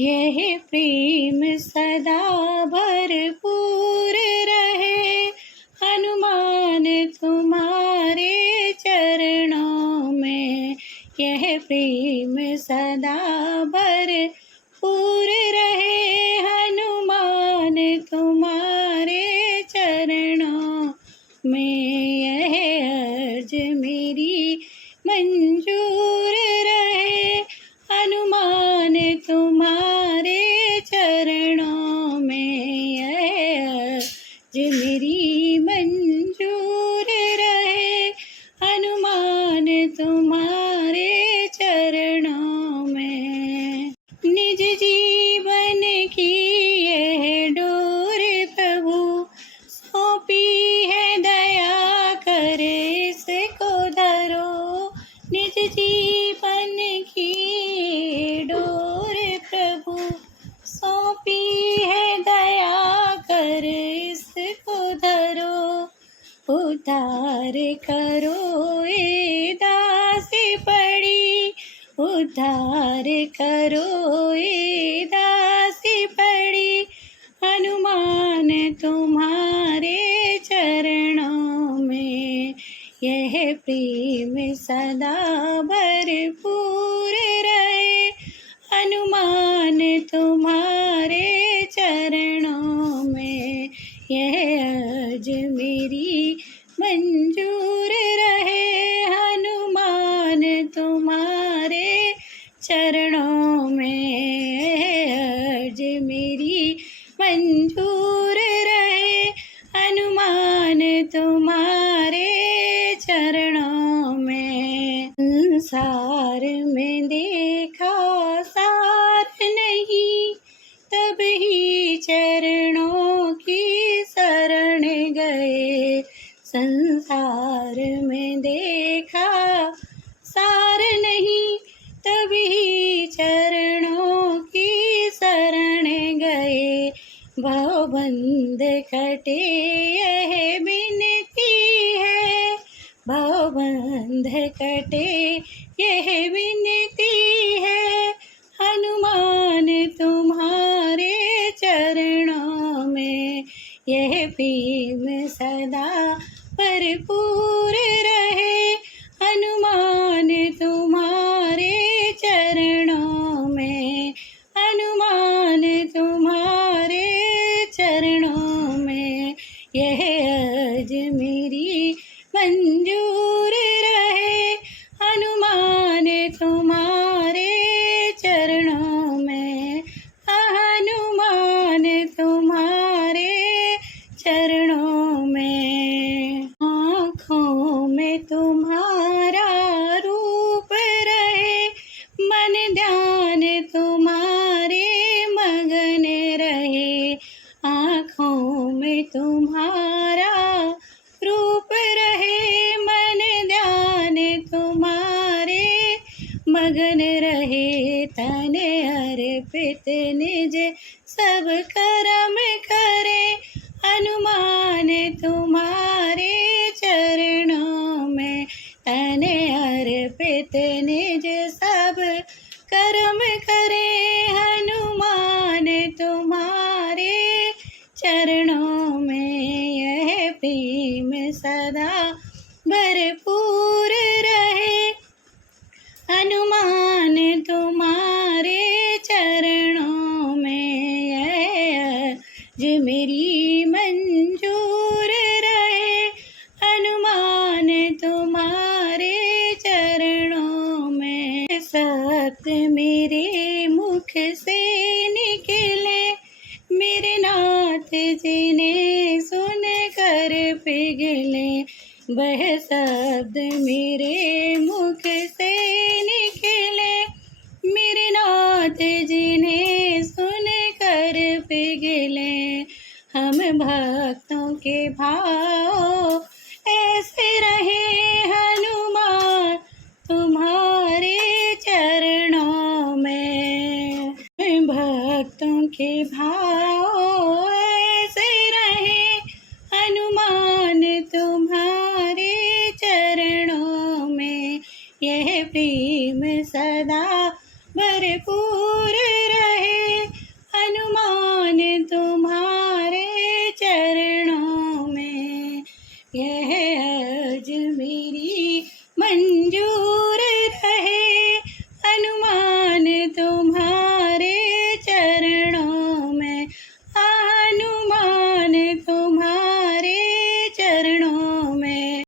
यह प्रेम सदा भरपूर रहे, हनुमान तुम्हारे चरणों में। यह प्रेम सदा भरपूर रहे, हनुमान तुम्हारे चरणों में। यह अर्ज मेरी मंजूर रहे, हनुमान तुम्हारे चरणों में। यह अर्ज मेरी मंजूर रहे, हनुमान तुम्हारे चरणों में। निज जीवन की यह डोर प्रभु सौंपी है, दया कर इसको धरो। निज जीवन की डोर प्रभु सौंपी है, दया कर इसको धरो। उद्धार करो ये दासी पड़ी, उद्धार करो ये दासी पड़ी, हनुमान तुम्हारे चरणों में। यह प्रेम सदा भरपूर रहे, हनुमान तुम्हारे चरणों में। यह अर्ज मेरी मंजूर रहे, हनुमान तुम्हारे चरणों में। यह अर्ज मेरी मंजूर रहे, हनुमान तुम्हारे चरणों में। संसार में देखा सार नहीं, तब ही चरणों की शरण गए। संसार में देखा सार नहीं, तब ही चरणों की शरण गए। भवबंध कटे यह विनती है, भवबंध कटे यह विनती है, हनुमान तुम्हारे चरणों में। यह प्रेम सदा भरपूर रहे, हनुमान तुम्हारे चरणों में। हनुमान तुम्हारे चरणों में। यह अर्ज मेरी मंजूर रहे, हनुमान तुम्हारे चरणों में। हनुमान तुम्हारे चरणों में। आँखों में तुम्हारा रूप रहे, मन ध्यान तुम्हारे मगन रहे। आँखों में तुम्हारा रूप रहे, मन ध्यान तुम्हारे मगन रहे। तन अर्पित निज सब कर्म करे, हनुमान तुम्हारे चरणों में। तन अर्पित निज सब कर्म करे, हनुमान तुम्हारे चरणों में। यह प्रेम सदा भरपूर रहे, हनुमान तुम्हारे चरणों में। यह अर्ज मेरी मंजूर रहे, हनुमान तुम्हारे चरणों में। सत्य मेरे मुख से निकले, मेरे नाथ जी ने सुन कर पिघले। वह शब्द मेरे मुख से निकले, मेरे नाथ जी ने सुन कर पिघले। हम भक्तों के भाव ऐसे रहे, हनुमान तुम्हारे चरणों में। भक्तों के भाव